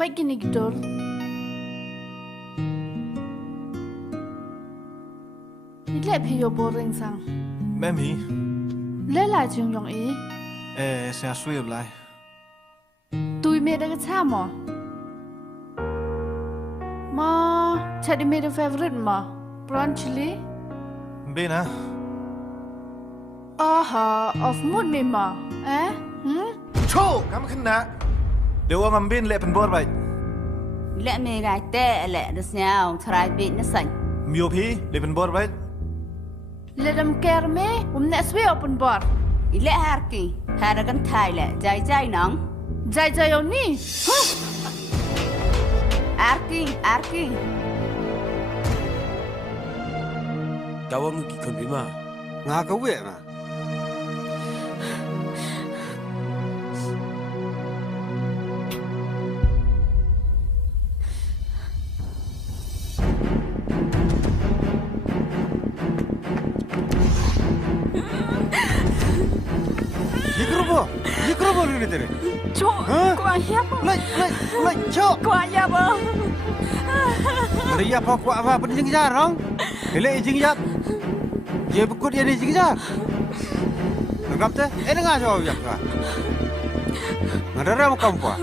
Pagi ni gitu. Ile phi yo boring sang. แม่หมี Le la jing yong e. เสียช่วยอะไร Tui me da cha mo. Ma, chadi me da favorite ma. Prawn chili. เบนะ Aha, of mood me ma.โชว์คำขึ้นนะเดี๋ยวว่ามันบินเละเป็นบอดไป และเมกายเต้และดัสเนียวทรายบินนสัน มีโอพีเละเป็นบอดไป Le dam care me, ne swe open bar. และฮาร์กีฮาร์กันไทยและใจน้อง Jai jai yo ni. อาร์กี แต่ว่ามึงกี่คนพี่มา ngà có việc mà Microphone ini tadi. Cuk, Hah? kuah ya apa? Lại, cok. Kuah ya apa? Maria apa kuat apa penting jarang. Hele jing jat. Ye bukut ye ni jing jat. Ngap te? Dengar jawab jak ka. Ngadara mo kam pa.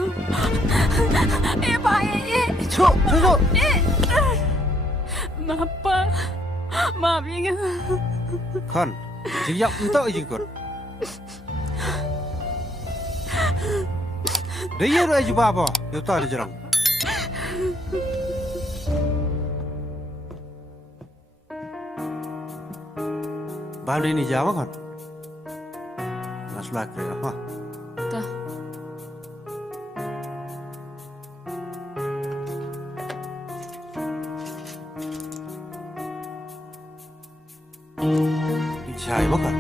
Cok. Mapa? Maaf ya. Kan. Jing jak untuk jing kot. Dia dah jumpa apa? Dia tahu dia jerang. Baru ini jawab kan? Naslah kira apa? Tuh. Cai makan.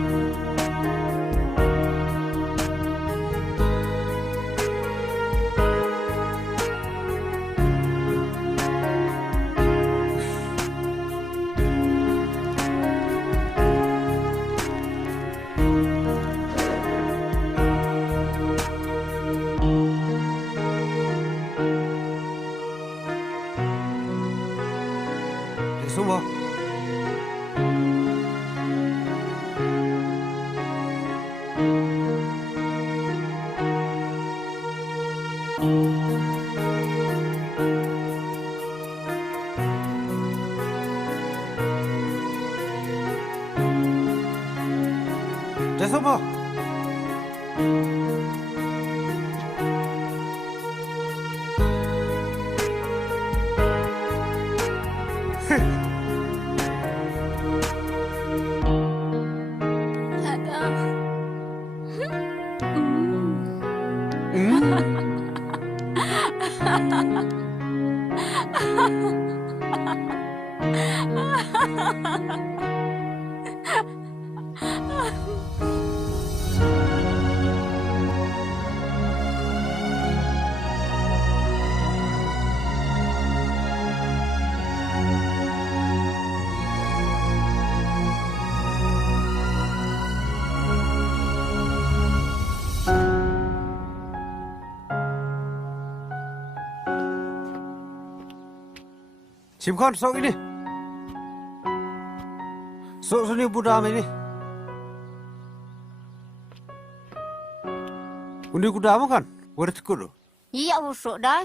Semua. Dah semua. Simkan sok ini. Sok sini budam ini. Undi kudam kan? Warit kudu. Iya busuk dah.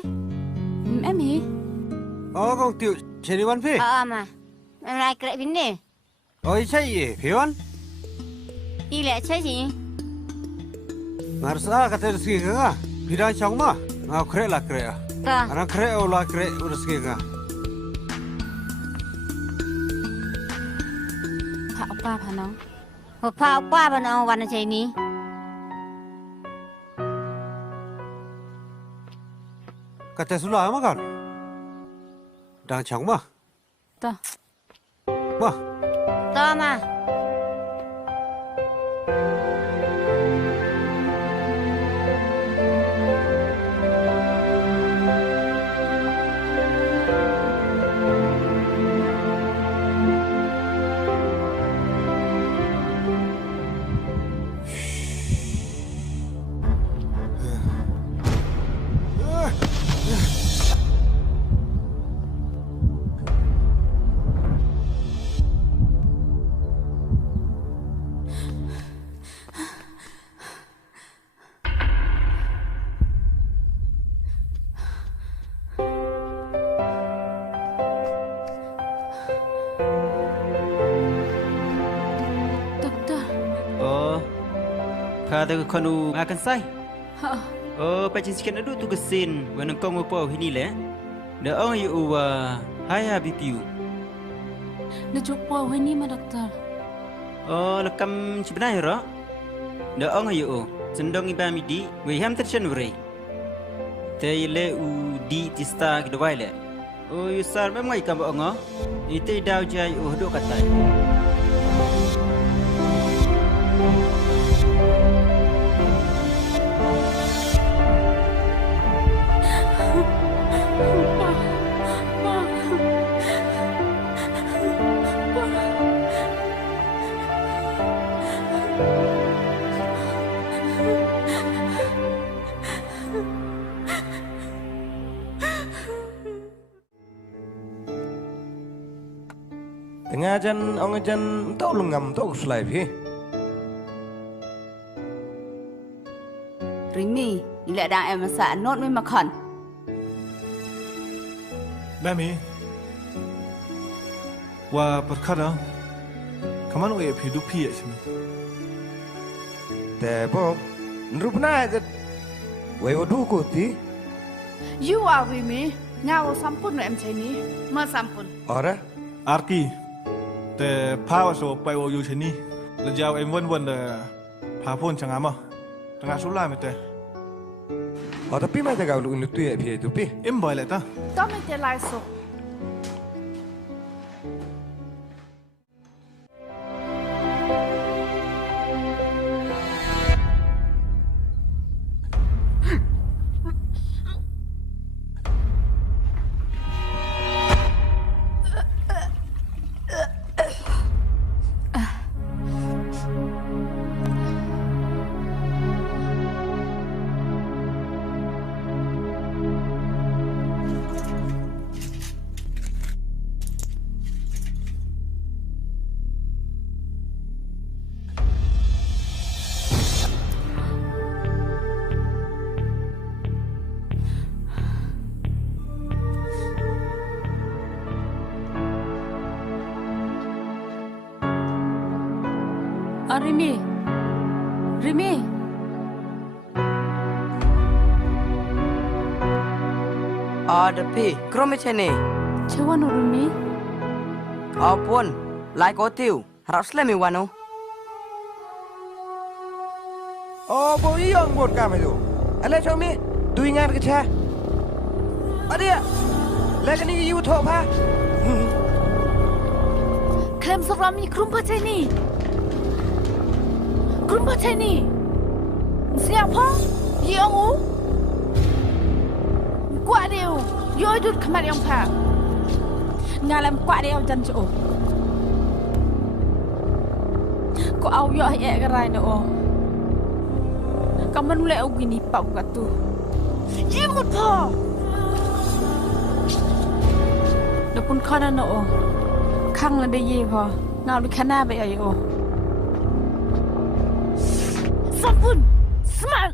Mami. Oh, kong tiu ceriwan pi. Ma. Memang kerek bini. Oh, iya, piwan. Iya, cai. Ngarsa kata rezeki ka. Bidang chong ma. Ngau krek lah krek. Ka. Anak krek olah krek rezeki ka. Pak Opa paน้อง Apa ba nang wan cai ni? Kata sulah ma kan? Dang chong ma. ต่อ Ma. Ta ma. แต่ก็คนมากันไซไปจินสกันอดูตุกสินวันนั้นกงโปที่นี่แหละเดี๋ยวเอาอยู่ว่าหายาบิปิว เดี๋ยวจุกปอไว้นี่มาด็อกเตอร์ แล้วกำชิบได้หรอเดี๋ยวเอาอยู่ฉันดองอีบามิดีวิฮัมตัดฉันวรีแต่ยเลอูดีติสตากิดไว้แหละยูสารไม่ไม่กำบอกงออีเตดาวใจดูกัตไตTengah ajan, orang ajan tahu lengam, tahu selaiพี่ ริมี่นี่แหละดังแอมสะโนดไม่มาคอน แม่มีว่าปัดขัดอ่ะคำมันโอ้ยพี่ดูพี่ใช่ไหมแต่พอรูปหน้าจะไว้ว่าดูกูที You are with me งาว่าสัมปุนหรือเอ็มใช่นี้มาสัมปุน อะไร Arki, te power soไปว่าอยู่ที่นี่แล้วจะเอาเอ็มวันพาพ่นช่างมาช่างสุดลายไม่แต่ อ๋อแต่พี่ไม่จะกล่าวลูกนุ้ยพี่ดูพี่ เอ็มบ่อยเลยตา ต้องไม่เจอลายสุก ริมี่ริมี่ เดพี่กรมไม่ใช่นี่ เชื่อว่าหนูริมี่ ปนไลค์ก็ติวรับสเลมิวานุ โอ้โบยยังบดกันไม่ดูอะไรชมมี่ดูงานกันแช่อะไรอ่ะแล้วกันนี่ยูทูบฮะ เคลมสรามีครุมพัชนีครุมพัชนีเสียงพ่อยี่องอูกว่าเดียวย้อยดุดขมาเรียงพางานลำกว่าเดียวจันจูก็เอาย่อยแอกอะไรเนอะก็มันเลี้ยวกินนี่เป่ากัตูยี่หมดพอเดี๋ยวปุ่นข้อนั่นเนอะข้างละได้ยี่พอเงาดูแค่หน้าไปเอาอยู่สัมปุนสมัคร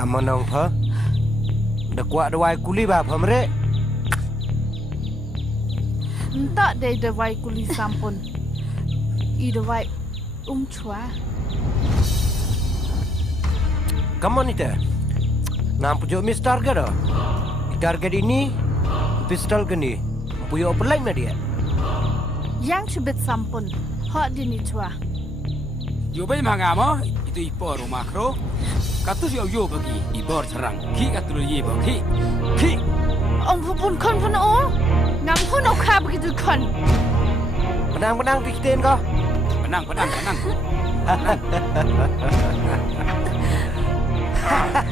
กำมันนองเพอเด็กว่าด้วยกุลีบาพมเร่ต่อเดย์ไว้กุลีสัมปุนอีเดไว้ชัว Kamu ni teh, nampu jo miss target dah. Target ini pistol gini, puyo pelai mana dia? ยังชุบิดสัมปุนฮอดินิชัว อยู่ไปมางามอitu ipor makro katus yo bagi ibor serang ki katul ye bo ki องค์ผู้บุญคนพนโองำผู้นกขาบกิจุคน Benang-benang pikitin kau. Penang.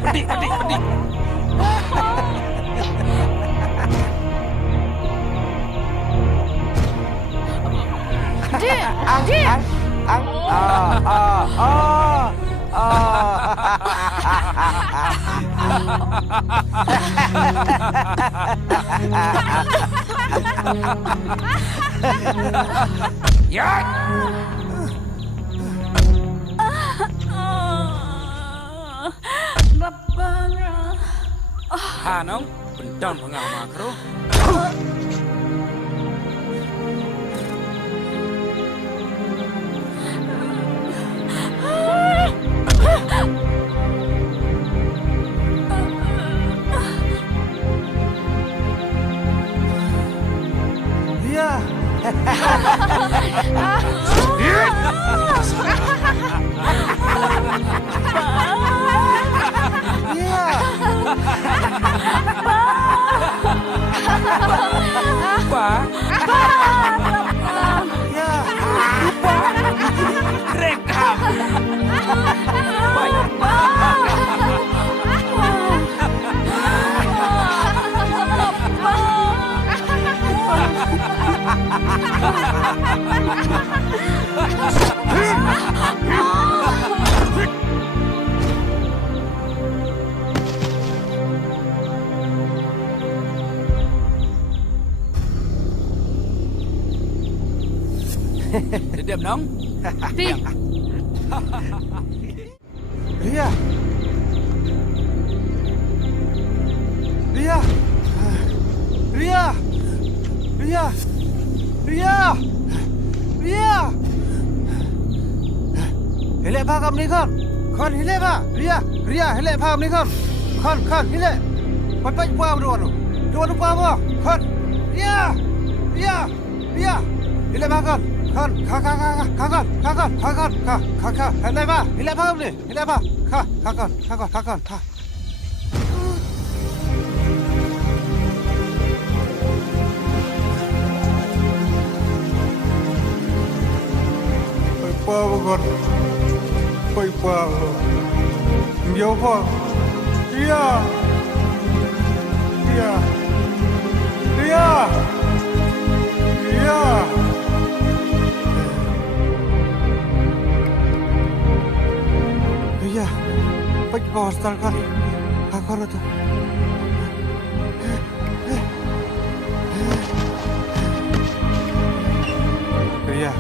Pedik. Dik. Ya. Bapaknya. Hanong, bentang pengau makro. Ria. Ria. Pak. Ria. Rekam. Baik. Dedap nong. Dik. Ria. Ria. Ria. Ria. Ria. Ria. Hilek pa kam ni kon. Kon hilek pa. Ria. Ria hilek pa kam ni kon. Kon hilek. Kon pa pa doan. Doan pa apa? Kon. Ria. Ria. Ria. Hilek pa kon. Kon. Ka. Hilek pa. Hilek pa kam ni. Hilek pa. Ka. Pa con quay qua nhiều quá Ria Ria Ria Ria Ria Bách vào hospital con rồi Ria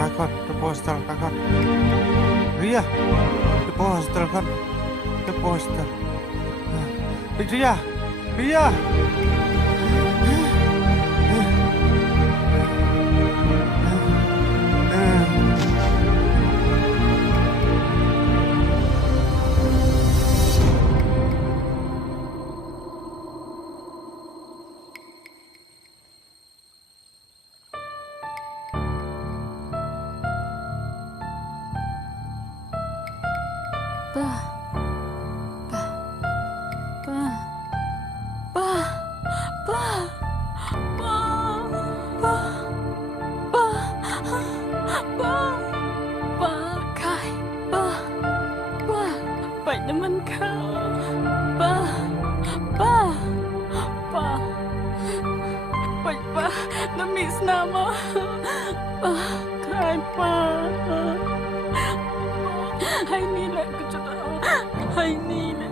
Kakak, depostal kakak. Ria, depostal kan, depostal. Ria. Baik teman kau. Pa. Baik pa. Namis nama. Pa. Kai pa. Hai ni lah kecuali. Hai ni lah.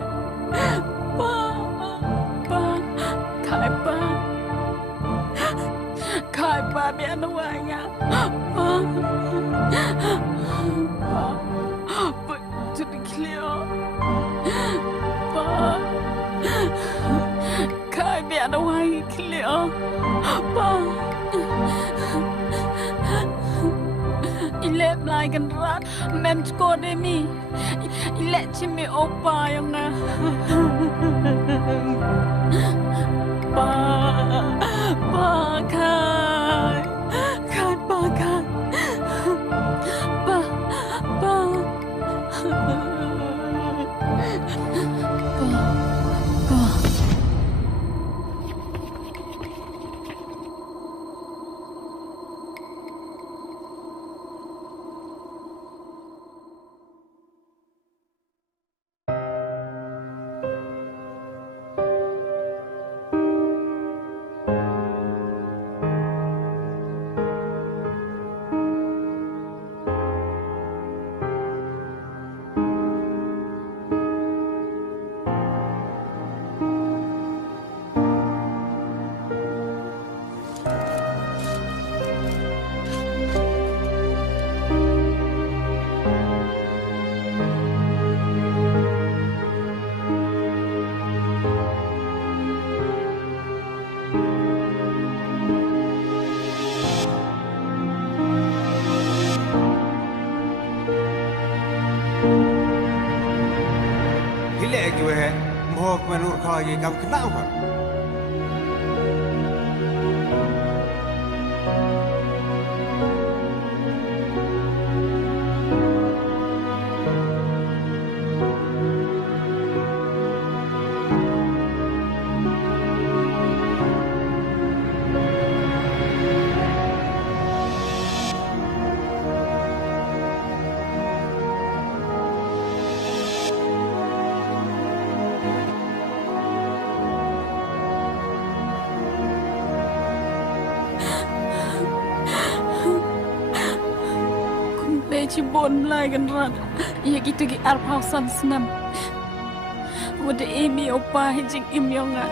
Pa. Kai pa. Kai pa biar nawanya. Pa. Jadi gila. Pa. Kai biar nawanya gila. Pa. Ilek belai rat men skor demi. Ilek cimi opa yang na. Pa kai. Kai pa kai. Pa. ye kam kena kan. Cibon lai kan rat ya gitu gi arpausan senam wada emi opa hijing im yonga